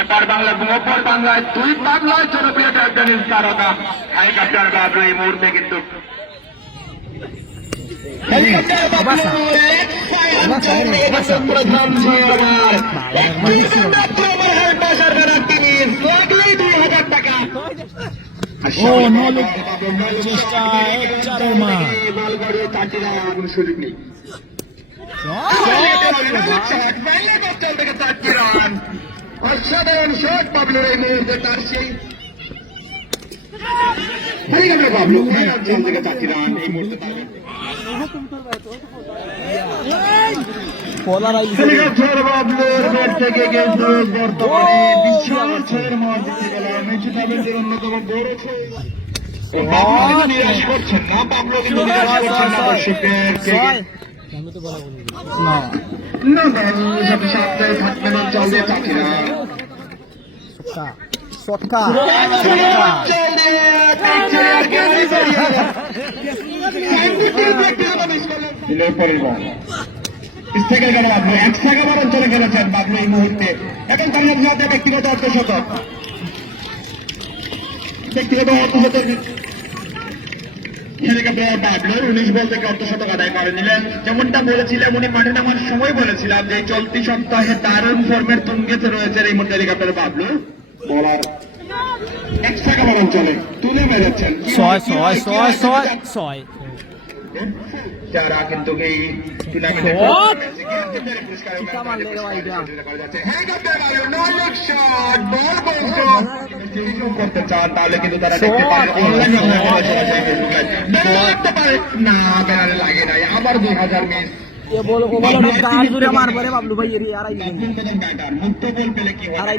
এপার বাংলা গোপর বাংলায় দুই বাংলায় জনপ্রিয় টেনিস তারকা। হেলিকপ্টার বাবলু এই মুহূর্তে কিন্তু। ও নলুক অসাধারণ শট পাবলুর এই মুহূর্তে তার সেই হেলিকপ্টার পাবলু এই অঞ্চল থেকে চারটি রান এই মুহূর্তে তার। পলার আইলি হেলিকপ্টার বাবলুর ব্যাট থেকে কিন্তু বর্তমানে বিশাল ছয়ের মার দিতে গেল মেচু তাদের অন্যতম বড় নিরাশ করছেন না বাবলু কিন্তু নিরাশ করছেন না দর্শকদের। পরিবার থেকে গেল বাবলু এক টাকা বার অঞ্চলে খেলেছেন বাবলু এই মুহূর্তে এবং তার সাথে ব্যক্তিগত অর্ধশতক ব্যক্তিগত অর্ধশতক উনিশ বল থেকে অর্ধশতক আদায় করে নিলেন। যেমনটা বলেছিলাম উনি মাঠে নামার সময় বলেছিলাম যে চলতি সপ্তাহে দারুণ ফর্মের তুঙ্গেতে রয়েছে এই মুহূর্তে হেলিকপ্টার বাবলু বলার এক সেকেন্ড চলে। তুলে মেরেছেন। ছয় ছয় ছয় ছয় ছয়। যারা কিন্তু এই করতে চান তাহলে কিন্তু তারা দেখতে পারে না লাগে নাই আবার দুই হাজার মিস বল ও বল গান জুড়ে মারবো রে বাবলু ভাই এরি আড়াই লিবি মুক্ত বল পেলে কি আড়াই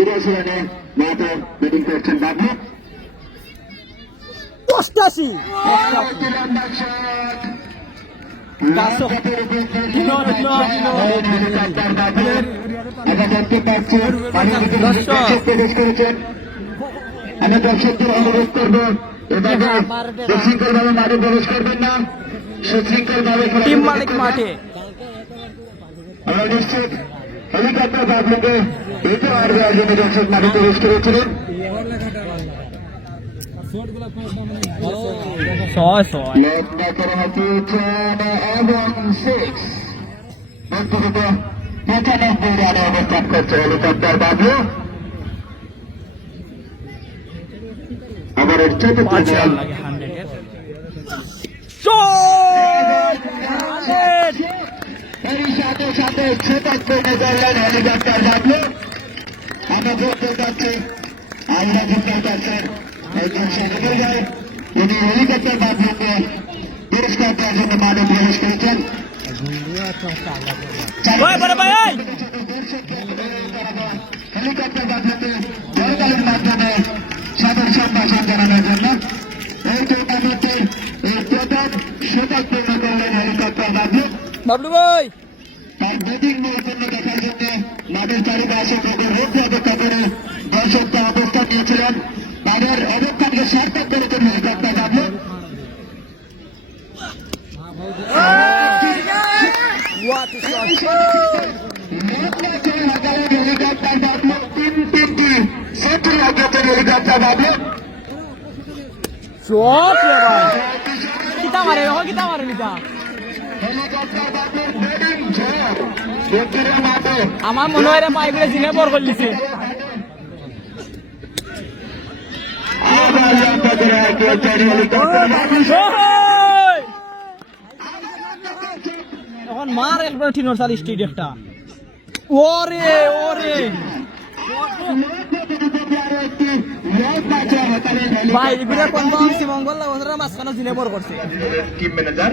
বিরাশি রানে মাত্র ব্যাটিং করছেন বাবলু। অষ্টাশি। আমরা দর্শকদের অনুরোধ করব এভাবে সুশৃঙ্খল ভাবে মাঠে প্রবেশ করবেন না সুশৃঙ্খল ভাবে টিম মালিক মাঠে। আমরা নিশ্চিত হেলিকপ্টার বাবলুকে এতে আর দেওয়ার জন্য দর্শক মাঠে প্রবেশ করেছিলেন পঁচানব্বই রানে অবস্থান করছে হেলিকপ্টার বাবলু আবার সাথে সাথে করে করলেন হেলিকপ্টার বাবলু আমরা বলতে চাচ্ছি আমরা বলতে চাচ্ছেন একজন সেখানে যায় তিনি হেলিকপ্টার বাবলুকে পুরস্কার দেওয়ার জন্য মাঠে প্রবেশ করেছেন! হেলিকপ্টার বাবলুকে জলবায়ুর মাধ্যমে সাদর সম্ভাষণ জানানোর জন্য এই টুর্নামেন্টে এই প্রথম শতক পূর্ণ করলেন হেলিকপ্টার বাবলু বাবলু ভাই! ব্যাটিং দেখার জন্য করে অবস্থান নিয়েছিলেন। তাদের অবস্থানকে সার্থক বাবলু What হেলিকপ্টার বাবলু তিন তিনটি সেঞ্চুরি হাঁকিয়েছেন হেলিকপ্টার কিতা মারে? কিতা মারে নিতা? আমার মনে হয় পাইগুলো জিনে বর করলিছে এখন মার একবার ঠিনর সাল স্টেডিয়ামটা। ওরে ওরে। ভাই এগুলো কোন বাংলাদেশ মঙ্গল মাঝখানে জিনে বর করছে। Team manager